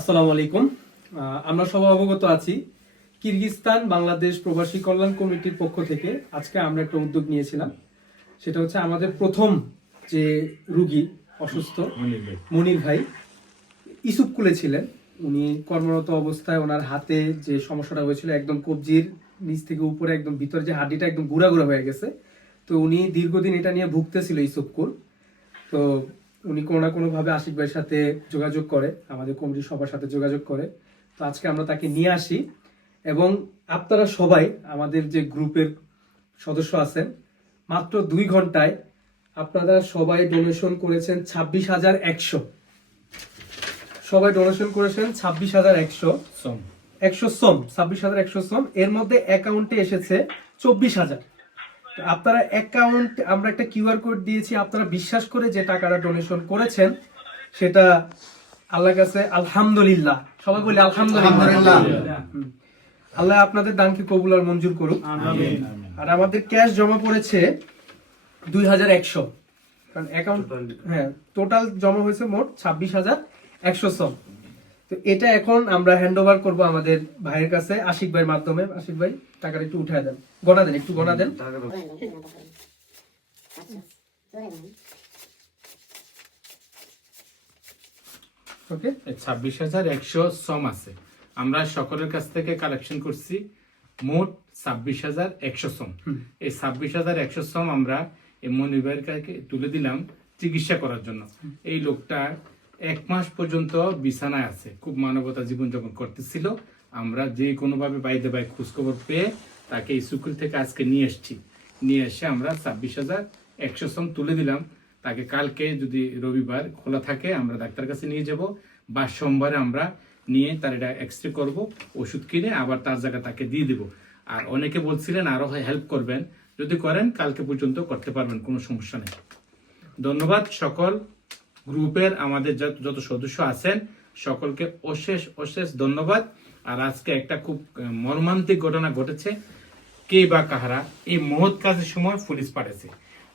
আসসালামু আলাইকুম। আমরা সবাই অবগত আছি কিরগিজস্তান বাংলাদেশ প্রবাসী কল্যাণ কমিটির পক্ষ থেকে আজকে আমরা একটা উদ্যোগ নিয়েছিলাম। সেটা হচ্ছে আমাদের প্রথম যে রুগী অসুস্থ মনির ভাই ইসুপকুলে ছিলেন। উনি কর্মরত অবস্থায় ওনার হাতে যে সমস্যাটা হয়েছিল, একদম কবজির নিচ থেকে উপরে একদম ভিতরে যে হাড্ডিটা একদম গুঁড়া গুঁড়া হয়ে গেছে। তো উনি দীর্ঘদিন এটা নিয়ে ভুগতেছিল ইসুপকুল। তো উনি কোনো না কোনোভাবে আশিক ভাইয়ের সাথে যোগাযোগ করে, আমাদের কমিটির সবার সাথে যোগাযোগ করে। তো আজকে আমরা তাকে নিয়ে আসি এবং আপনারা সবাই আমাদের যে গ্রুপের সদস্য আছেন, মাত্র 2 ঘন্টায় আপনারা সবাই ডোনেশন করেছেন 26,100। সবাই ডোনেশন করেছেন 26,100 সম। 26,100 সম। এর মধ্যে অ্যাকাউন্টে এসেছে 24,000। আপনারা অ্যাকাউন্ট, আমরা একটা কিউআর কোড দিয়েছি, আপনারা বিশ্বাস করে যে টাকাটা ডোনেশন করেছেন সেটা আল্লাহর কাছে আলহামদুলিল্লাহ, সবাই বলি আলহামদুলিল্লাহ। আল্লাহ আপনাদের দানকে কবুল আর মঞ্জুর করুক। আর আমাদের ক্যাশ জমা পড়েছে 2,100, কারণ অ্যাকাউন্ট টোটাল জমা হয়েছে মোট 26,100 সম। তো এটা এখন আমরা হ্যান্ড ওভার করবো আমাদের ভাইয়ের কাছে আশিক ভাইয়ের মাধ্যমে। আশিক ভাই টাকাটা একটু উঠায় দেন, গণা দেন, একটু গণা দেন। ওকে, 26,100 সম আছে। আমরা সকলের কাছ থেকে কালেকশন করছি মোট 26,100 সম। এই 26,100 সম আমরা এই মনির ভাইয়ের কাছে তুলে দিলাম চিকিৎসা করার জন্য। এই লোকটা 1 মাস পর্যন্ত বিছানায় আছে, খুব মানবতা জীবনযাপন করতেছিল। আমরা যে কোনোভাবে বাইরে ভাই খোঁজখবর পেয়ে তাকে স্কুল থেকে আজকে নিয়ে এসছি। নিয়ে এসে আমরা 26,100 সম তুলে দিলাম। তাকে কালকে যদি রবিবার খোলা থাকে আমরা ডাক্তার কাছে নিয়ে যাব, বা সোমবারে আমরা নিয়ে তার এটা এক্সরে করব, ওষুধ কিনে আবার তার জায়গা তাকে দিয়ে দেব। আর অনেকে বলছিলেন আরো হেল্প করবেন, যদি করেন কালকে পর্যন্ত করতে পারবেন, কোনো সমস্যা নেই। ধন্যবাদ সকল গ্রুপের আমাদের যত সদস্য আছেন সকলকে অশেষ অশেষ ধন্যবাদ। আর আজকে একটা খুব মর্মান্তিক ঘটনা ঘটেছে। কে বা কাহারা এই মহৎ কাজের সময় পুলিশ পাঠাইছে,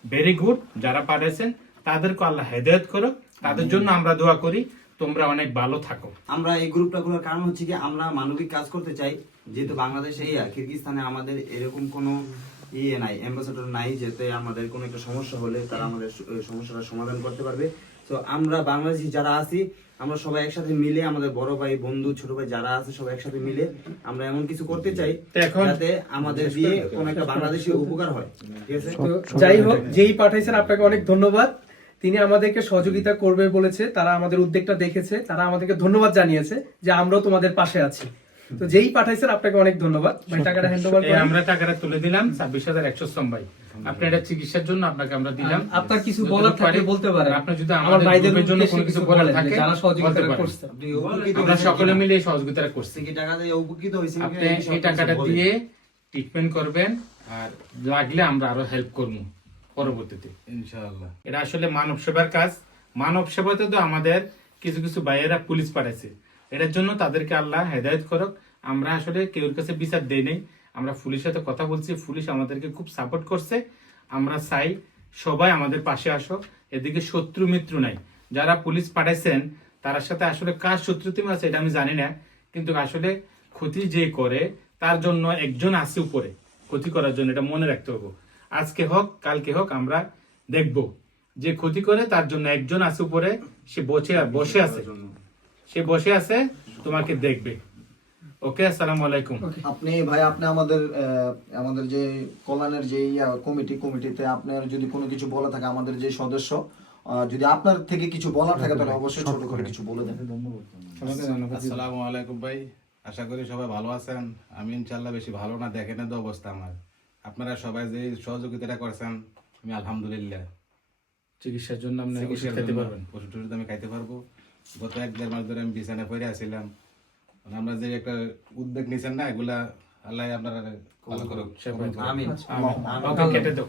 ভেরি গুড। যারা পাঠাইছেন তাদেরকে আল্লাহ হেদায়েত করো, তাদের জন্য আমরা দোয়া করি। তোমরা অনেক ভালো থাকো। আমরা এই গ্রুপটা খোলার কারণ হচ্ছে কি, আমরা মানবিক কাজ করতে চাই। যেহেতু বাংলাদেশে কিরগিজস্তানে আমাদের এরকম কোনো নাই, অ্যাম্বাসেডর নাই, যেতে আমাদের কোনো একটা সমস্যা হলে তারা আমাদের সমস্যাটা সমাধান করতে পারবে। তো আমরা বাংলাদেশি যারা আছি, আমরা সবাই একসাথে মিলে, আমাদের বড় ভাই, বন্ধু, ছোট ভাই যারা আছে সবাই একসাথে মিলে আমরা এমন কিছু করতে চাই যাতে আমাদের দিয়ে কোনো একটা বাংলাদেশি উপকার হয়। ঠিক আছে, যাই হোক, যেই পাঠাইছেন আপনাকে অনেক ধন্যবাদ। তিনি আমাদেরকে সহযোগিতা করবে বলেছে, তারা আমাদের উদ্যোগটা দেখেছে, তারা আমাদেরকে ধন্যবাদ জানিয়েছে যে আমরাও তোমাদের পাশে আছি। তো যেই পাঠাইছেন আপনাকে অনেক ধন্যবাদ ভাই। টাকাটা হ্যান্ড ওভার করেন। আমরা টাকাটা তুলে দিলাম 26,100 সম ভাই। আপনি এটা চিকিৎসার জন্য আপনাকে আমরা দিলাম। আপনার কিছু বলার থাকলে বলতে পারেন। আপনি যদি আমার ভাইদের জন্য কোনো কিছু বলার থাকে, যারা সহযোগিতা করছে, আমরা সকলে মিলে এই সহযোগিতা করছি। কি টাকা দিয়ে উপকৃত হইছেন? আপনি এই টাকাটা দিয়ে ট্রিটমেন্ট করবেন, আর লাগলে আমরা আরো হেল্প করব পরবর্তীতে ইনশাআল্লাহ। এটা আসলে মানব সেবার কাজ। মানব সেবাতে তো আমাদের কিছু কিছু ভাইয়েরা পুলিশ পাঠাইছে, এটার জন্য তাদেরকে আল্লাহ হেদায়েত করুক। আমরা আসলে কেউর কাছে বিচার দেই নাই, আমরা পুলিশের সাথে কথা বলছি, পুলিশ আমাদেরকে খুব সাপোর্ট করছে। আমরা চাই সবাই আমাদের পাশে আসো, এদিকে শত্রু মিত্র নাই। যারা পুলিশ পাঠাইছেন তার সাথে আসলে কার শত্রুতা আছে এটা আমি জানি না, কিন্তু আসলে ক্ষতি যে করে তার জন্য একজন আছে উপরে ক্ষতি করার জন্য, এটা মনে রাখতে হবে। আজকে হোক কালকে হোক আমরা দেখব যে ক্ষতি করে তার জন্য একজন আছে উপরে, সে বসে আছে, সে বসে আছে, তোমাকে দেখবে। ওকে, আসসালামু আলাইকুম। আপনি ভাই, আপনি আমাদের যে কল্যাণের যে কমিটিতে আপনার যদি কোনো কিছু বলা থাকে, আমাদের যে সদস্য, যদি আপনার থেকে কিছু বলার থাকে তাহলে অবশ্যই ছোট করে কিছু বলে দেন। আসসালামু আলাইকুম ভাই, আশা করি সবাই ভালো আছেন। আমি ইনশাআল্লাহ বেশি ভালো না, দেখেন তো অবস্থা আমার। আপনারা সবাই যে সহযোগিতাটা করছেন, আমি আলহামদুলিল্লাহ। চিকিৎসার জন্য আপনি ওষুধ খেতে পারবেন, ওষুধ আমি খাইতে পারবো। গত 1-1.5 মাস ধরে আমি বিছানায় পড়ে আছিলাম। আমরা যে একটা উদ্যোগ নিয়েছেন না, এগুলা আল্লাহ আপনারা ভালো করুক। আমিন। কেটে দাও।